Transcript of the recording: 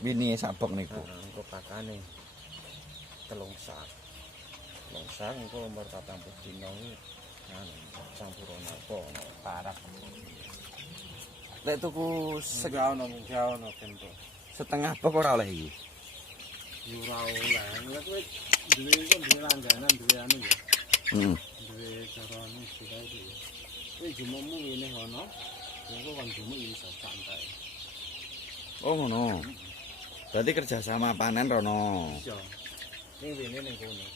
Bini sabok niku. Engko pakane telung sak. Telung sak engko umur 40 dina iki anu campuran apa parah. Lek tuku Segaono kento. setengah bok ora oleh iki. Yo ora oleh. Nek kowe duwe iku duwe langganan duwe anu ya. Heeh. Duwe carane sira iki. Kowe jumomu ngene ngono. Engko kon jumu iso santai. Oh ngono. Berarti kerja sama panen rono. Iya. Ning wene ning kono.